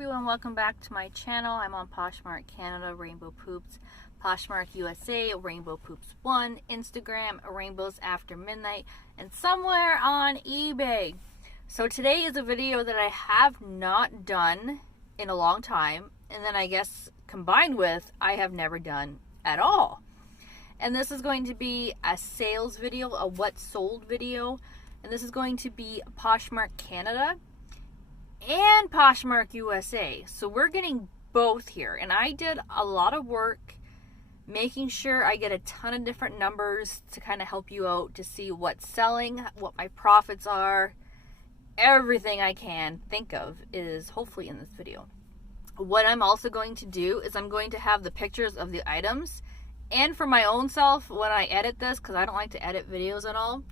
everyone, welcome back to my channel. I'm on Poshmark Canada, Rainbow Poops, Poshmark USA, Rainbow Poops 1, Instagram, Rainbows After Midnight, and somewhere on eBay. So today is a video that I have not done in a long time, and then I guess combined with I have never done at all. And this is going to be a sales video, a what sold video, and this is going to be Poshmark Canada and Poshmark USA. So we're getting both here, and I did a lot of work making sure I get a ton of different numbers to kind of help you out to see what's selling, what my profits are. Everything I can think of is hopefully in this video. What I'm also going to do is I'm going to have the pictures of the items, and for my own self when I edit this, because I don't like to edit videos at all,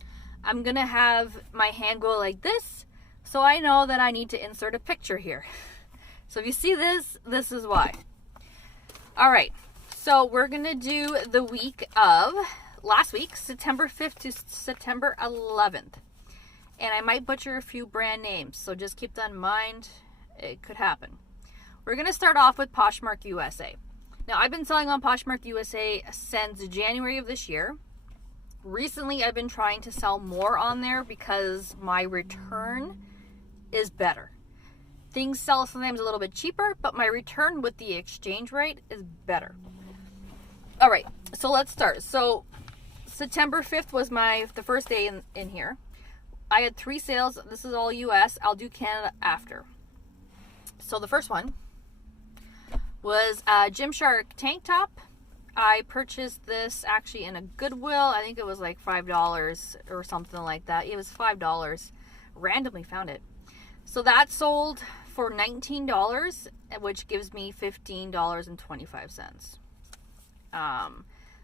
I'm gonna have my hand go like this, so I know that I need to insert a picture here. So if you see this, this is why. Alright, so we're going to do the week of last week, September 5th to September 11th. And I might butcher a few brand names, so just keep that in mind. It could happen. We're going to start off with Poshmark USA. Now, I've been selling on Poshmark USA since January of this year. Recently, I've been trying to sell more on there because my return is better. Things sell sometimes a little bit cheaper, but my return with the exchange rate is better. All right, so let's start. So September 5th was the first day in here. I had 3 sales. This is all US. I'll do Canada after. So the first one was a Gymshark tank top. I purchased this actually in a Goodwill. I think it was like $5 or something like that. It was $5. Randomly found it. So that sold for $19, which gives me $15.25.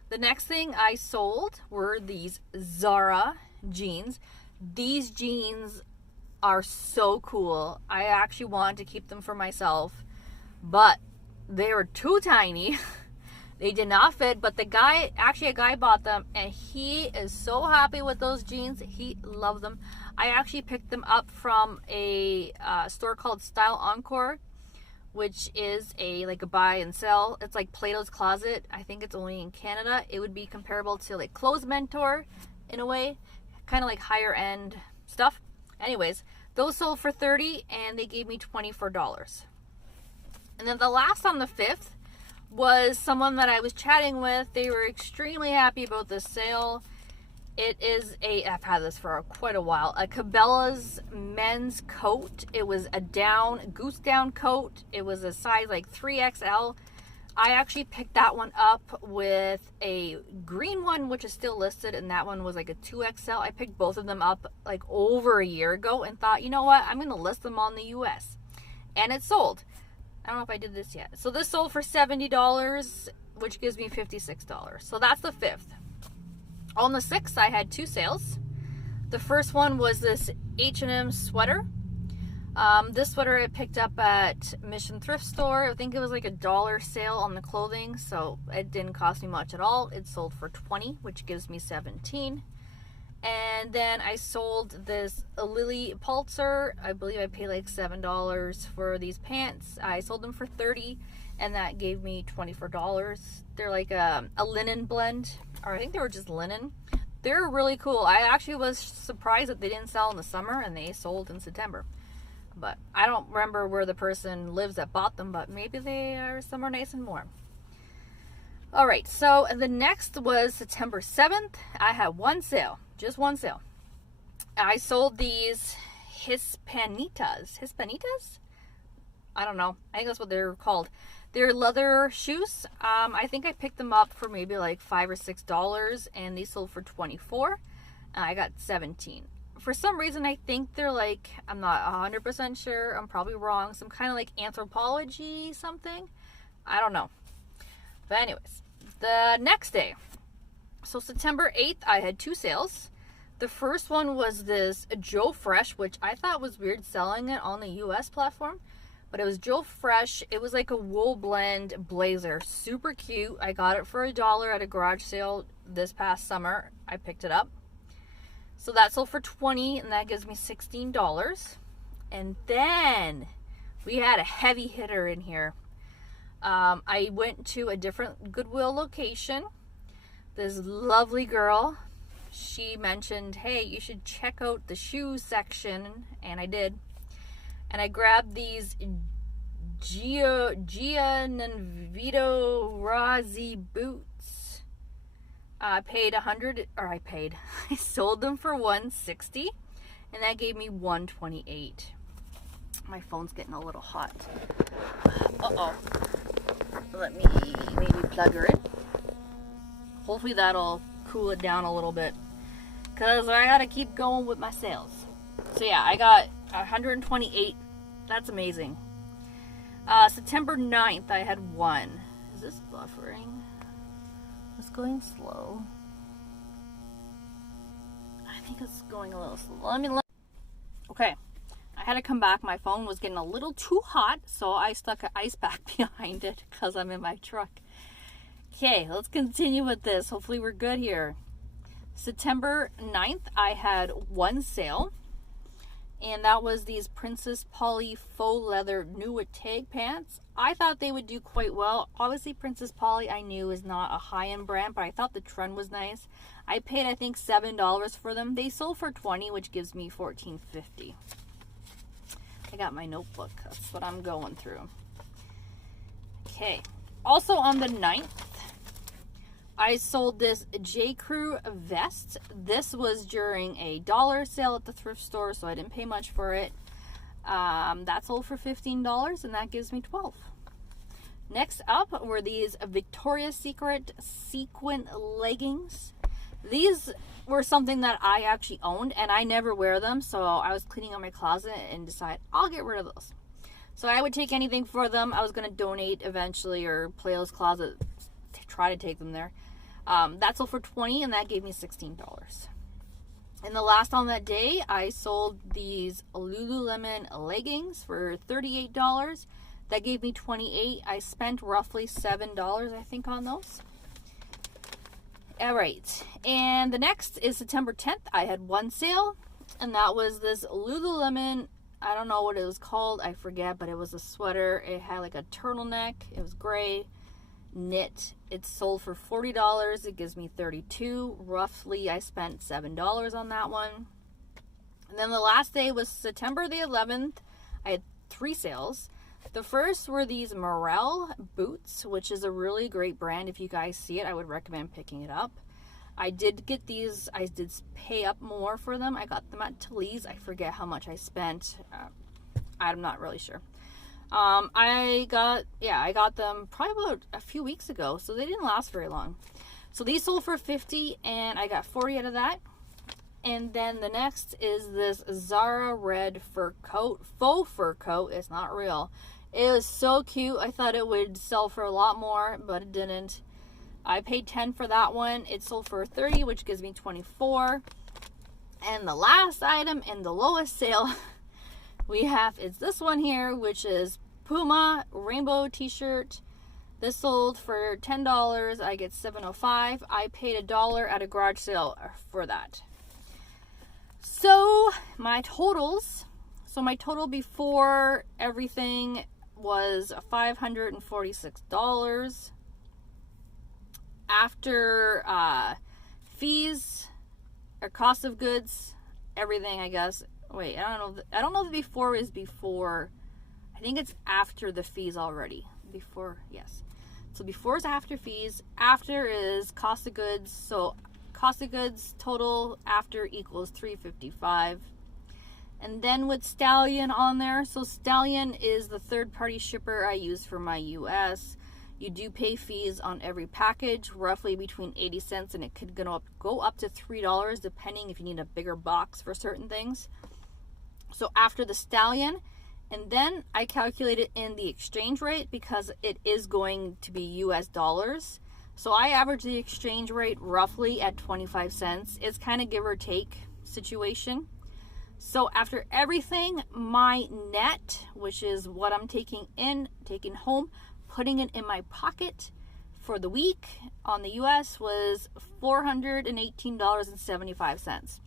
The next thing I sold were these Zara jeans. These jeans are so cool. I actually wanted to keep them for myself, but they were too tiny. They did not fit, but a guy bought them, and he is so happy with those jeans. He loved them. I actually picked them up from a store called Style Encore, which is like a buy and sell. It's like Plato's Closet. I think it's only in Canada. It would be comparable to like Clothes Mentor in a way, kind of like higher end stuff. Anyways, those sold for $30, and they gave me $24. And then the last on the 5th was someone that I was chatting with. They were extremely happy about this sale. It is I've had this for quite a while, a Cabela's men's coat. It was a goose down coat. It was a size like 3XL. I actually picked that one up with a green one, which is still listed, and that one was like a 2XL. I picked both of them up like over a year ago and thought, you know what, I'm going to list them on the US. And it sold. I don't know if I did this yet. So this sold for $70, which gives me $56. So that's the 5th. On the 6th, I had 2 sales. The first one was this H&M sweater. This sweater I picked up at Mission Thrift Store. I think it was like $1 sale on the clothing, so it didn't cost me much at all. It sold for $20, which gives me $17. And then I sold this Lily Pulitzer. I believe I paid like $7 for these pants. I sold them for $30, and that gave me $24. They're like a linen blend, or I think they were just linen. They're really cool. I actually was surprised that they didn't sell in the summer, and they sold in September. But I don't remember where the person lives that bought them, but maybe they are somewhere nice and warm. All right, so the next was September 7th. I had one sale, just one sale. I sold these Hispanitas. Hispanitas? I don't know. I think that's what they're called. They're leather shoes. I think I picked them up for maybe like $5 or $6, and these sold for $24. I got $17. For some reason, I think they're like, I'm not 100% sure. I'm probably wrong. Some kind of like anthropology something. I don't know. But anyways, the next day, so September 8th, I had 2 sales. The first one was this Joe Fresh, which I thought was weird selling it on the US platform, but it was Joe Fresh. It was like a wool blend blazer, super cute. I got it for $1 at a garage sale this past summer. I picked it up. So that sold for $20, and that gives me $16. And then we had a heavy hitter in here. I went to a different Goodwill location. This lovely girl, she mentioned, hey, you should check out the shoe section, and I did. And I grabbed these Gianvito Razzi boots. I sold them for $160, and that gave me $128. My phone's getting a little hot. Uh-oh. Let me maybe plug her in. Hopefully that'll cool it down a little bit, because I gotta keep going with my sales. So yeah, I got 128. That's amazing. September 9th, I had one. Is this buffering? It's going slow. I think it's going a little slow. Okay. I had to come back. My phone was getting a little too hot, so I stuck an ice pack behind it because I'm in my truck. Okay, let's continue with this. Hopefully we're good here. September 9th, I had one sale, and that was these Princess Polly faux leather Nuitag pants. I thought they would do quite well. Obviously, Princess Polly I knew is not a high-end brand, but I thought the trend was nice. I paid, I think, $7 for them. They sold for $20, which gives me $14.50. I got my notebook. That's what I'm going through. Okay. Also on the 9th, I sold this J. Crew vest. This was during a dollar sale at the thrift store, so I didn't pay much for it. That sold for $15, and that gives me $12. Next up were these Victoria's Secret sequin leggings. These were something that I actually owned, and I never wear them, so I was cleaning out my closet and decided I'll get rid of those. So I would take anything for them. I was going to donate eventually, or Plato's Closet, try to take them there. That sold for $20, and that gave me $16. And the last on that day, I sold these Lululemon leggings for $38. That gave me $28. I spent roughly $7, I think, on those. All right, and the next is September 10th. I had one sale, and that was this Lululemon, I don't know what it was called, I forget, but it was a sweater. It had like a turtleneck. It was gray, knit. It sold for $40. It gives me $32. Roughly, I spent $7 on that one. And then the last day was September the 11th. I had three sales. The first were these Morel Boots, which is a really great brand. If you guys see it, I would recommend picking it up. I did get these. I did pay up more for them. I got them at Talese. I forget how much I spent. I'm not really sure. I got them probably about a few weeks ago, so they didn't last very long. So these sold for $50, and I got $40 out of that. And then the next is this Zara red fur coat, faux fur coat. It's not real. It was so cute. I thought it would sell for a lot more, but it didn't. I paid $10 for that one. It sold for $30, which gives me $24. And the last item in the lowest sale we have is this one here, which is Puma rainbow t-shirt. This sold for $10. I get $7.05. I paid $1 at a garage sale for that. So my totals. So my total before everything was $546. After fees or cost of goods, everything, I guess. Wait, I don't know if before is before. I think it's after the fees already. Before, yes. So before is after fees. After is cost of goods. So cost of goods total after equals $355. And then with Stallion on there, so Stallion is the third-party shipper I use for my US. You do pay fees on every package, roughly between 80 cents, and it could go up to $3 depending if you need a bigger box for certain things. So after the Stallion, and then I calculated in the exchange rate because it is going to be US dollars. So I average the exchange rate roughly at 25 cents. It's kind of give or take situation. So after everything, my net, which is what I'm taking home, putting it in my pocket for the week on the US was $418.75.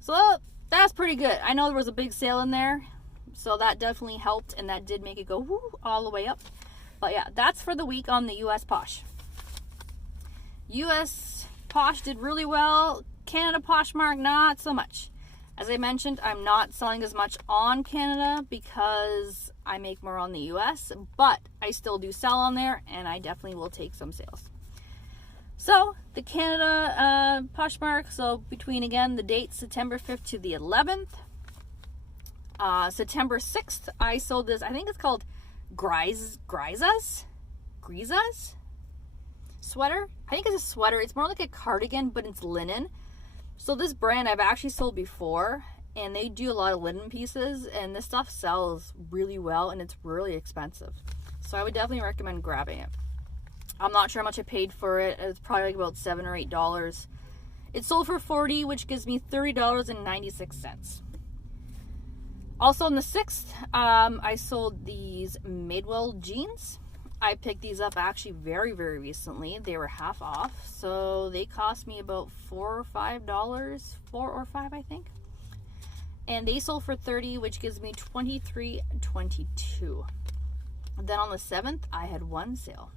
So that's pretty good. I know there was a big sale in there. So that definitely helped, and that did make it go woo, all the way up. But yeah, that's for the week on the US Posh. US Posh did really well. Canada Poshmark, not so much. As I mentioned, I'm not selling as much on Canada because I make more on the US, but I still do sell on there, and I definitely will take some sales. So the Canada Poshmark, so between, again, the dates September 5th to the 11th. September 6th, I sold this, I think it's called Grizas sweater. I think it's a sweater. It's more like a cardigan, but it's linen. So this brand I've actually sold before, and they do a lot of linen pieces, and this stuff sells really well, and it's really expensive. So I would definitely recommend grabbing it. I'm not sure how much I paid for it. It's probably like about $7 or $8. It sold for $40, which gives me $30.96. Also on the 6th, I sold these Midwell jeans. I picked these up actually very, very recently. They were half off, so they cost me about $4 or $5, $4 or $5, I think. And they sold for $30, which gives me $23.22. Then on the 7th, I had one sale,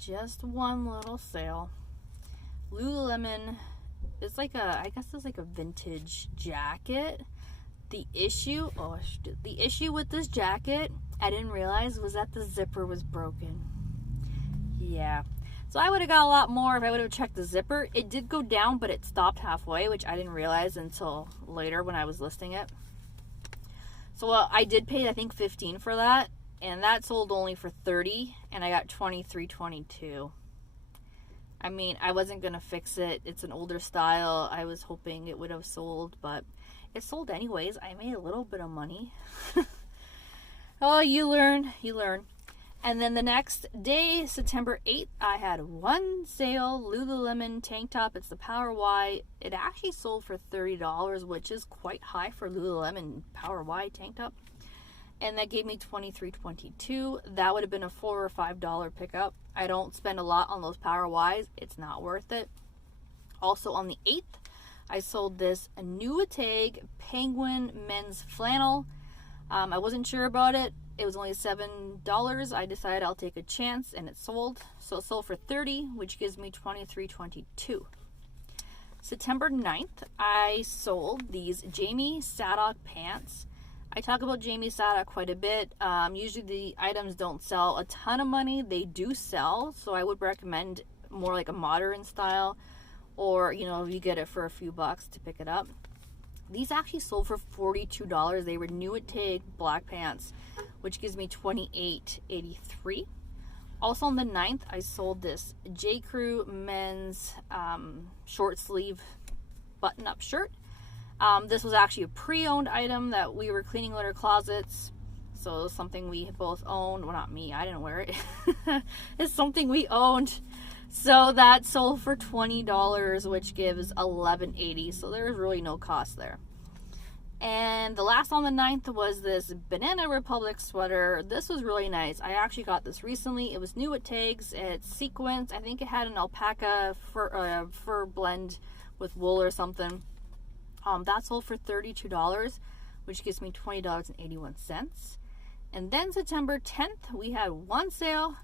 just one little sale. Lululemon. It's like a, I guess it's like a vintage jacket. The issue with this jacket, I didn't realize, was that the zipper was broken. Yeah. So I would have got a lot more if I would have checked the zipper. It did go down, but it stopped halfway, which I didn't realize until later when I was listing it. So I did pay, I think, $15 for that, and that sold only for $30, and I got $23.22. I mean, I wasn't going to fix it. It's an older style. I was hoping it would have sold, but it sold anyways. I made a little bit of money. Oh, you learn. And then the next day, September 8th, I had one sale, Lululemon tank top. It's the Power Y. It actually sold for $30, which is quite high for Lululemon Power Y tank top. And that gave me $23.22. That would have been a $4 or $5 pickup. I don't spend a lot on those Power Ys. It's not worth it. Also on the 8th, I sold this Nuitag Penguin men's flannel. I wasn't sure about it. It was only $7. I decided I'll take a chance, and it sold. So it sold for $30, which gives me $23.22. September 9th, I sold these Jamie Saddock pants. I talk about Jamie Saddock quite a bit. Usually the items don't sell a ton of money. They do sell, so I would recommend more like a modern style, or, you know, you get it for a few bucks to pick it up. These actually sold for $42. They were Nuitag black pants, which gives me $28.83. Also on the 9th, I sold this J. Crew men's short sleeve button-up shirt. This was actually a pre-owned item that we were cleaning litter closets. So it was something we both owned. Well, not me. I didn't wear it. It's something we owned. So that sold for $20, which gives $11.80. So there's really no cost there. And the last on the 9th was this Banana Republic sweater. This was really nice. I actually got this recently. It was new at Tags. It's sequins. I think it had an alpaca fur blend with wool or something. That sold for $32, which gives me $20.81. And then September 10th, we had one sale,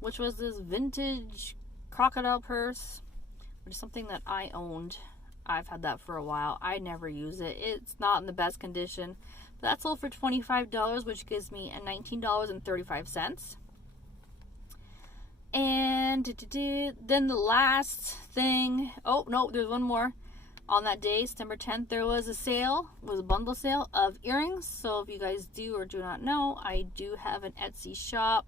which was this vintage crocodile purse, which is something that I owned. I've had that for a while. I never use it. It's not in the best condition. That sold for $25, which gives me $19.35. And then the last thing, oh no, there's one more. On that day, September 10th, there was a sale, was a bundle sale of earrings. So if you guys do or do not know, I do have an Etsy shop,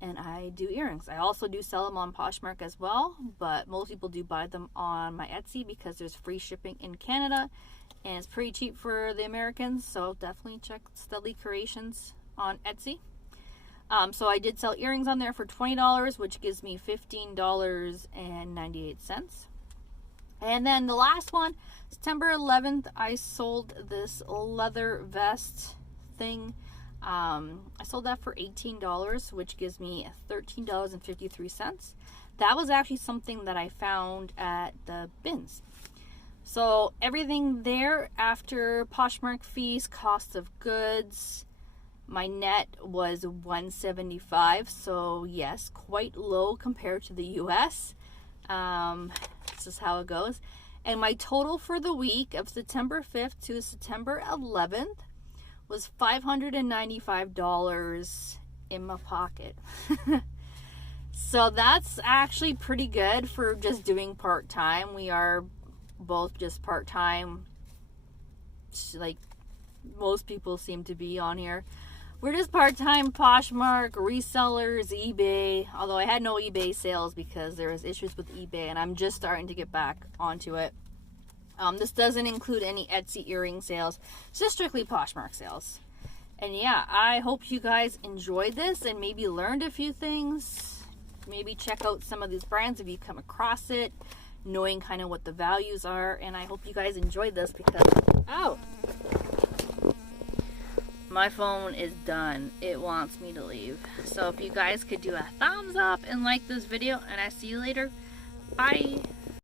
and I do earrings. I also do sell them on Poshmark as well, but most people do buy them on my Etsy because there's free shipping in Canada, and it's pretty cheap for the Americans. So definitely check Studley Creations on Etsy. So I did sell earrings on there for $20, which gives me $15.98. And then the last one, September 11th, I sold this leather vest thing. I sold that for $18, which gives me $13.53. That was actually something that I found at the bins. So everything there after Poshmark fees, cost of goods, my net was $175. So yes, quite low compared to the US. This is how it goes. And my total for the week of September 5th to September 11th was $595 in my pocket. So that's actually pretty good for just doing part-time. We are both just part-time, like most people seem to be on here. We're just part-time Poshmark, resellers, eBay. Although I had no eBay sales because there was issues with eBay and I'm just starting to get back onto it. This doesn't include any Etsy earring sales. It's just strictly Poshmark sales. And yeah, I hope you guys enjoyed this and maybe learned a few things. Maybe check out some of these brands if you come across it, knowing kind of what the values are. And I hope you guys enjoyed this because, oh, my phone is done. It wants me to leave. So if you guys could do a thumbs up and like this video, and I see you later. Bye.